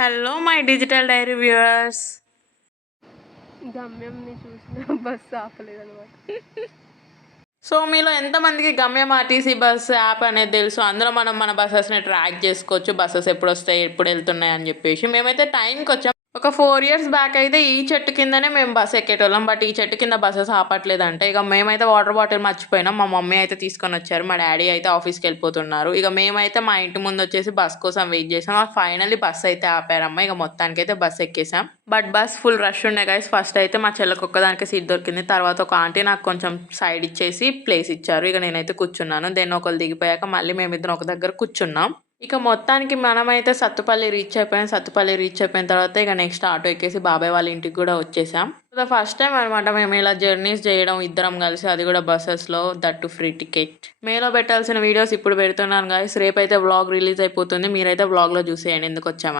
Hello my digital diary viewers గమ్యంని చూసిన bus ఆపలేదు అనమాట సో మీలో ఎంతమందికి గమ్యం ఆర్టీసీ బస్ యాప్ అనేది తెలుసు? అందులో మనం మన బస్సెస్ని ట్రాక్ చేసుకోవచ్చు. బస్సెస్ ఎప్పుడు వస్తాయి ఎప్పుడు వెళ్తున్నాయి అని చెప్పేసి. మేమైతే టైంకి వచ్చాం. ఒక ఫోర్ ఇయర్స్ బ్యాక్ అయితే ఈ చెట్టు కిందనే మేము బస్ ఎక్కేటోళ్ళం. బట్ ఈ చెట్టు కింద బస్సెస్ ఆపట్లేదంటే. ఇక మేమైతే వాటర్ బాటిల్ మర్చిపోయినాం. మా మమ్మీ అయితే తీసుకొని వచ్చారు. మా డాడీ అయితే ఆఫీస్కి వెళ్ళిపోతున్నారు. ఇక మేమైతే మా ఇంటి ముందు వచ్చేసి బస్ కోసం వెయిట్ చేసాం. ఫైనల్లీ బస్ అయితే ఆపారమ్మ. ఇక మొత్తానికి అయితే బస్ ఎక్కేసాం. బట్ బస్ ఫుల్ రష్ ఉండే గైస్ ఫస్ట్ అయితే మా చెల్లెకి ఒక్కదానికి సీట్ దొరికింది. తర్వాత ఒక ఆంటీ నాకు కొంచెం సైడ్ ఇచ్చేసి ప్లేస్ ఇచ్చారు. ఇక నేనైతే కూర్చున్నాను. దెన్ ఒకరు దిగిపోయాక మళ్ళీ మేమిద్దరం ఒక దగ్గర కూర్చున్నాం. ఇక మొత్తానికి మనమైతే సత్తుపల్లి రీచ్ అయిపోయాం. సత్తుపల్లి రీచ్ అయిపోయిన తర్వాత ఇక నెక్స్ట్ ఆటో ఎక్కేసి బాబాయ్ వాళ్ళ ఇంటికి కూడా వచ్చేసాం. ఫస్ట్ టైం అనమాట మేము ఇలా జర్నీస్ చేయడం ఇద్దరం కలిసి అది కూడా బస్సెస్లో దట్టు ఫ్రీ టికెట్ మేలో పెట్టాల్సిన వీడియోస్ ఇప్పుడు పెడుతున్నాను గాయస్ రేపైతే వ్లాగ్ రిలీజ్ అయిపోతుంది. మీరైతే వ్లాగ్లో చూసేయండి. ఎందుకు వచ్చామని.